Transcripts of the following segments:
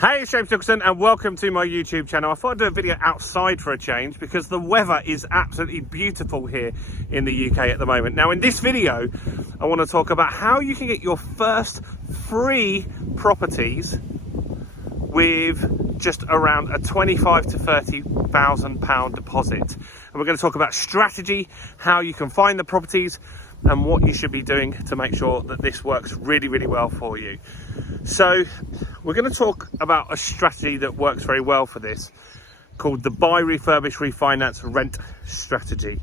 Hey, it's James Nicholson and welcome to my YouTube channel. I thought I'd do a video outside for a change because the weather is absolutely beautiful here in the UK at the moment. Now in this video, I want to talk about how you can get your first free properties with just around a £25,000 to £30,000 deposit. And we're going to talk about strategy, how you can find the properties and what you should be doing to make sure that this works really, really well for you. So we're going to talk about a strategy that works very well for this called the buy, refurbish, refinance, rent strategy.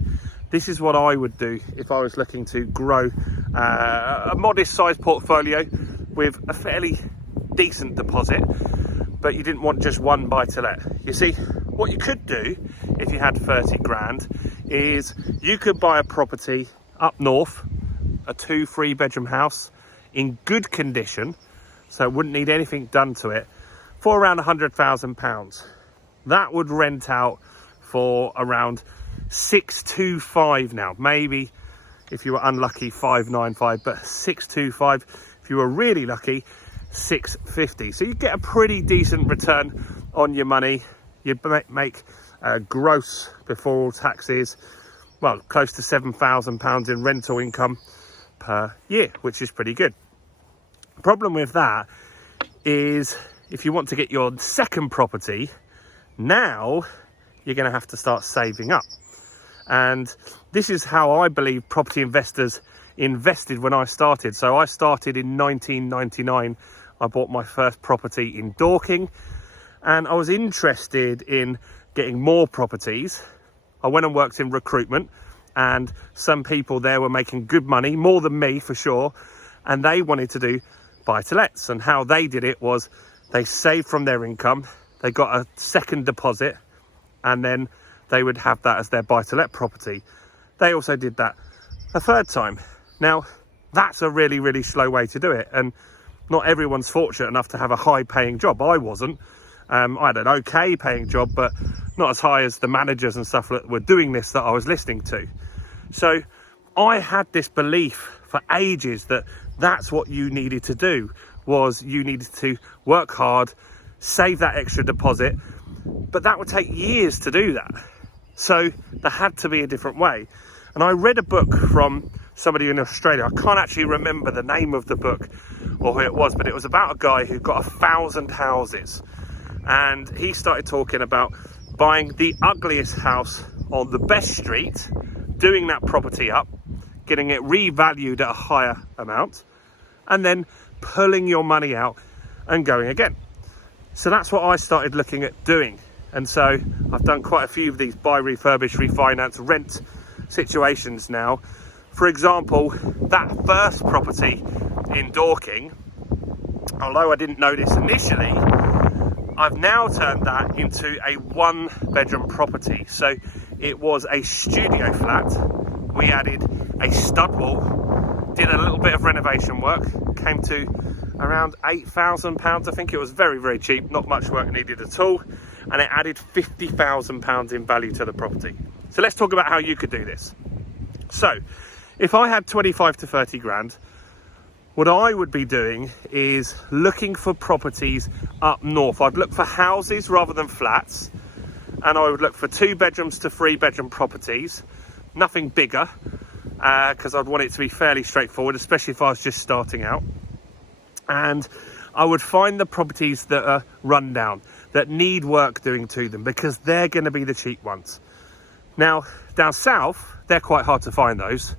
This is what I would do if I was looking to grow a modest sized portfolio with a fairly decent deposit, but you didn't want just one buy to let. You see, what you could do if you had 30 grand is you could buy a property up north, a 2-3 bedroom house in good condition, so it wouldn't need anything done to it, for around £100,000. That would rent out for around 625 now. Maybe if you were unlucky 595, but 625 if you were really lucky 650. So you get a pretty decent return on your money. You'd make gross before all taxes, well, close to £7,000 in rental income per year, which is pretty good. The problem with that is if you want to get your second property, now you're going to have to start saving up. And this is how I believe property investors invested when I started. So I started in 1999. I bought my first property in Dorking and I was interested in getting more properties. I went and worked in recruitment and some people there were making good money, more than me for sure, and they wanted to do buy-to-lets. And how they did it was they saved from their income, they got a second deposit, and then they would have that as their buy-to-let property. They also did that a third time. Now, that's a really, really slow way to do it, and not everyone's fortunate enough to have a high-paying job. I wasn't. I had an okay paying job, but not as high as the managers and stuff that were doing this that I was listening to. So I had this belief for ages that that's what you needed to do, was you needed to work hard, save that extra deposit, but that would take years to do that. So there had to be a different way. And I read a book from somebody in Australia. I can't actually remember the name of the book or who it was, but it was about a guy who got 1,000 houses. And he started talking about buying the ugliest house on the best street, doing that property up, getting it revalued at a higher amount, and then pulling your money out and going again. So that's what I started looking at doing. And so I've done quite a few of these buy, refurbish, refinance, rent situations now. For example, that first property in Dorking, although I didn't know this initially, I've now turned that into a 1-bedroom property. So it was a studio flat. We added a stud wall, did a little bit of renovation work, came to around £8,000. I think it was very, very cheap, not much work needed at all. And it added £50,000 in value to the property. So let's talk about how you could do this. So if I had 25 to 30 grand, what I would be doing is looking for properties up north. I'd look for houses rather than flats, and I would look for 2 bedrooms to 3 bedroom properties, nothing bigger, because I'd want it to be fairly straightforward, especially if I was just starting out. And I would find the properties that are run down, that need work doing to them, because they're going to be the cheap ones. Now, down south, they're quite hard to find those.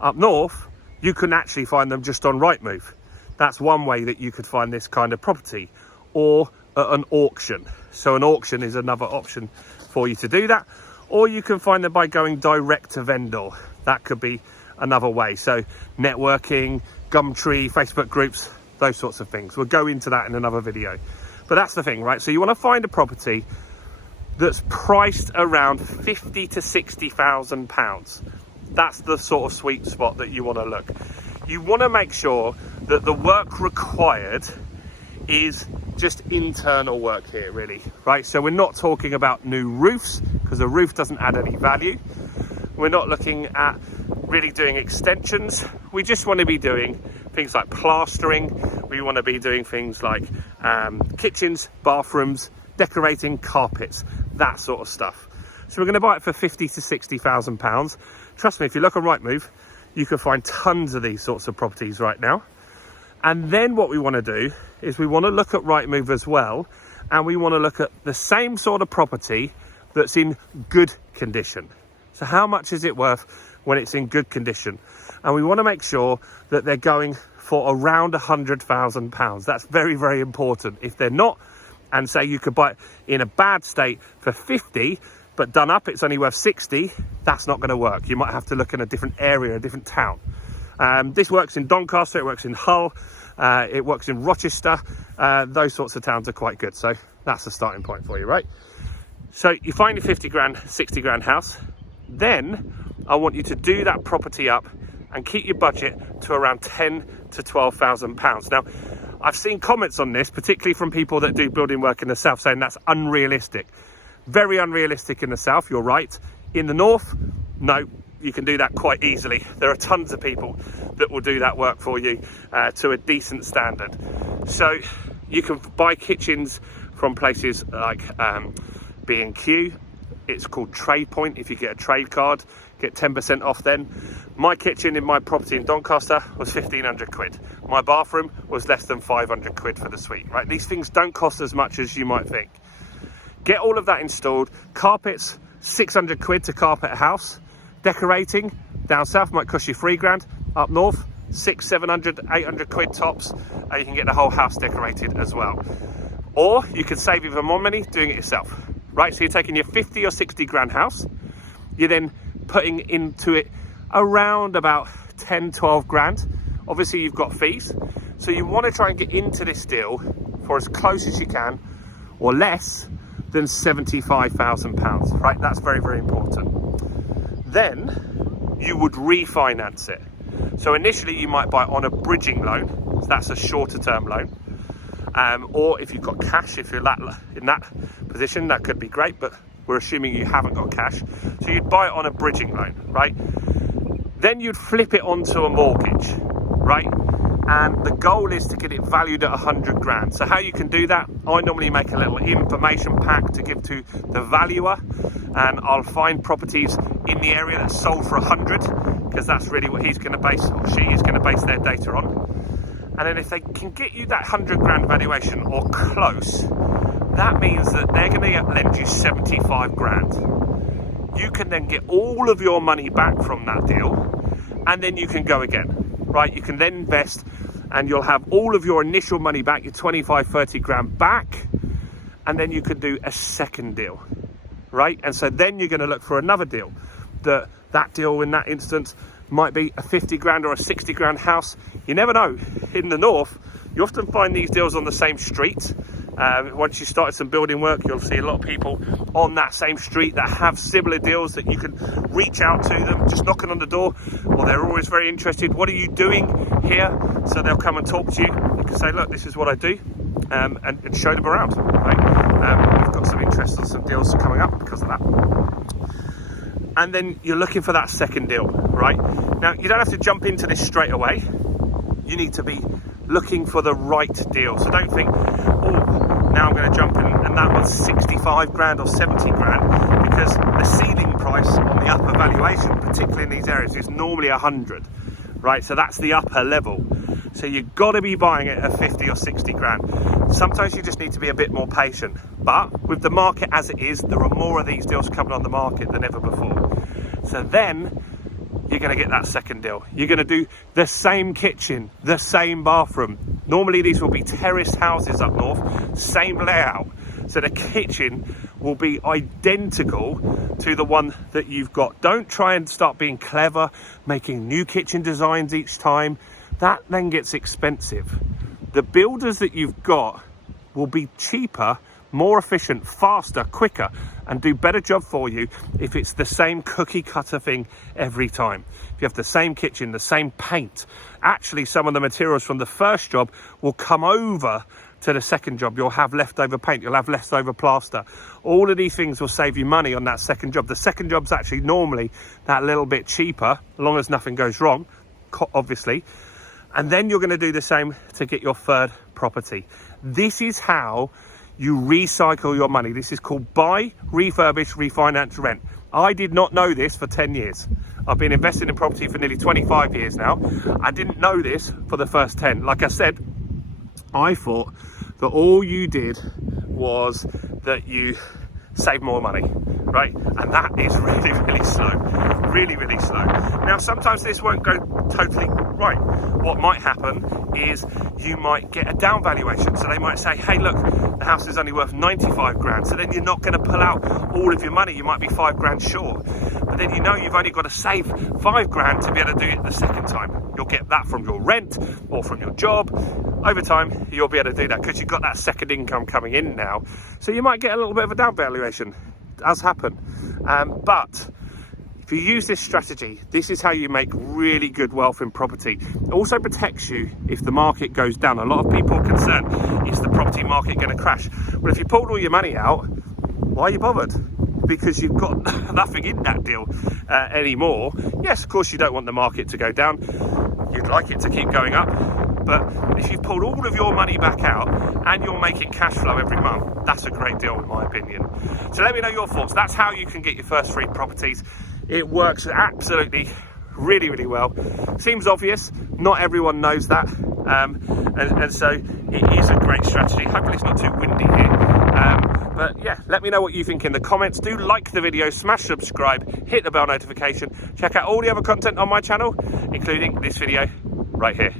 Up north, you can actually find them just on Rightmove. That's one way that you could find this kind of property, or at an auction. So an auction is another option for you to do that, or you can find them by going direct to vendor. That could be another way. So networking, Gumtree, Facebook groups, those sorts of things. We'll go into that in another video. But that's the thing, right? So you want to find a property that's priced around £50,000 to £60,000. That's the sort of sweet spot that you want to look. You want to make sure that the work required is just internal work here, really, right? So we're not talking about new roofs, because a roof doesn't add any value. We're not looking at really doing extensions. We just want to be doing things like plastering. we want to be doing things like kitchens, bathrooms, decorating, carpets, that sort of stuff. So we're going to buy it for £50,000 to £60,000. Trust me, if you look on Rightmove, you can find tons of these sorts of properties right now. And then what we want to do is we want to look at Rightmove as well, and we want to look at the same sort of property that's in good condition. So how much is it worth when it's in good condition? And we want to make sure that they're going for around £100,000. That's very, very important. If they're not, and say you could buy it in a bad state for 50, but done up it's only worth 60, that's not going to work. You might have to look in a different area, a different town. This works in Doncaster, it works in Hull, it works in Rochester. Those sorts of towns are quite good. So that's the starting point for you, right? So you find your 50 grand, 60 grand house. Then I want you to do that property up and keep your budget to around £10,000 to £12,000. Now, I've seen comments on this, particularly from people that do building work in the south, saying that's unrealistic. Very unrealistic in the south, you're right. In the north, no, you can do that quite easily. There are tons of people that will do that work for you to a decent standard. So you can buy kitchens from places like B&Q. It's called Trade Point. If you get a trade card, get 10% off then. My kitchen in my property in Doncaster was 1,500 quid. My bathroom was less than 500 quid for the suite, right? These things don't cost as much as you might think. Get all of that installed. Carpets, 600 quid to carpet a house. Decorating, down south might cost you 3 grand. Up north, 600, 700, 800 quid tops. And you can get the whole house decorated as well. Or you can save even more money doing it yourself. Right, so you're taking your 50 or 60 grand house, you're then putting into it around about 10, 12 grand. Obviously you've got fees. So you want to try and get into this deal for as close as you can, or less than £75,000, right? That's very, very important. Then you would refinance it. So initially you might buy on a bridging loan. So that's a shorter term loan. Or if you've got cash, if you're in that position, that could be great, but we're assuming you haven't got cash. So you'd buy it on a bridging loan, right? Then you'd flip it onto a mortgage, right? And the goal is to get it valued at 100 grand. So how you can do that, I normally make a little information pack to give to the valuer, and I'll find properties in the area that's sold for 100, because that's really what he's going to base, or she is going to base their data on. And then if they can get you that 100 grand valuation or close, that means that they're going to lend you 75 grand. You can then get all of your money back from that deal, and then you can go again, right? You can then invest and you'll have all of your initial money back, your 25, 30 grand back, and then you can do a second deal, right? And so then you're going to look for another deal. That deal in that instance might be a 50 grand or a 60 grand house. You never know. In the north, you often find these deals on the same street. Once you started some building work, you'll see a lot of people on that same street that have similar deals that you can reach out to them, just knocking on the door. Well, they're always very interested. What are you doing here? So they'll come and talk to you. You can say, look, this is what I do, and show them around, right? We've got some interest on some deals coming up because of that. And then you're looking for that second deal, right? Now, you don't have to jump into this straight away. You need to be looking for the right deal. So don't think, oh, now I'm going to jump in and that one's 65 grand or 70 grand, because the ceiling price on the upper valuation, particularly in these areas, is normally 100, right? So that's the upper level. So you've got to be buying it at 50 or 60 grand. Sometimes you just need to be a bit more patient. But with the market as it is, there are more of these deals coming on the market than ever before. So then you're going to get that second deal. You're going to do the same kitchen, the same bathroom. Normally these will be terraced houses up north, same layout. So the kitchen will be identical to the one that you've got. Don't try and start being clever, making new kitchen designs each time. That then gets expensive. The builders that you've got will be cheaper, more efficient, faster, quicker, and do better job for you if it's the same cookie cutter thing every time. If you have the same kitchen, the same paint, actually some of the materials from the first job will come over to the second job. You'll have leftover paint, you'll have leftover plaster. All of these things will save you money on that second job. The second job's actually normally that little bit cheaper, as long as nothing goes wrong, obviously. And then you're going to do the same to get your third property. This is how you recycle your money. This is called buy, refurbish, refinance, rent. I did not know this for 10 years. I've been investing in property for nearly 25 years now. I didn't know this for the first 10. Like I said, I thought that all you did was that you save more money, right? And that is really, really slow. Really, really slow. Now, sometimes this won't go totally right. What might happen is you might get a down valuation. So they might say, hey, look, the house is only worth 95 grand. So then you're not going to pull out all of your money. You might be 5 grand short. But then you know you've only got to save 5 grand to be able to do it the second time. You'll get that from your rent or from your job. Over time, you'll be able to do that because you've got that second income coming in now. So you might get a little bit of a down valuation. It does happen. But if you use this strategy, this is how you make really good wealth in property. It also protects you if the market goes down. A lot of people are concerned, is the property market going to crash? Well, if you pulled all your money out, why are you bothered? Because you've got nothing in that deal anymore. Yes, of course, you don't want the market to go down. You'd like it to keep going up. But if you've pulled all of your money back out and you're making cash flow every month, that's a great deal in my opinion. So let me know your thoughts. That's how you can get your first 3 properties. It works absolutely really, really well. Seems obvious. Not everyone knows that. And so it is a great strategy. Hopefully it's not too windy here. But yeah, let me know what you think in the comments. Do like the video, smash subscribe, hit the bell notification. Check out all the other content on my channel, including this video right here.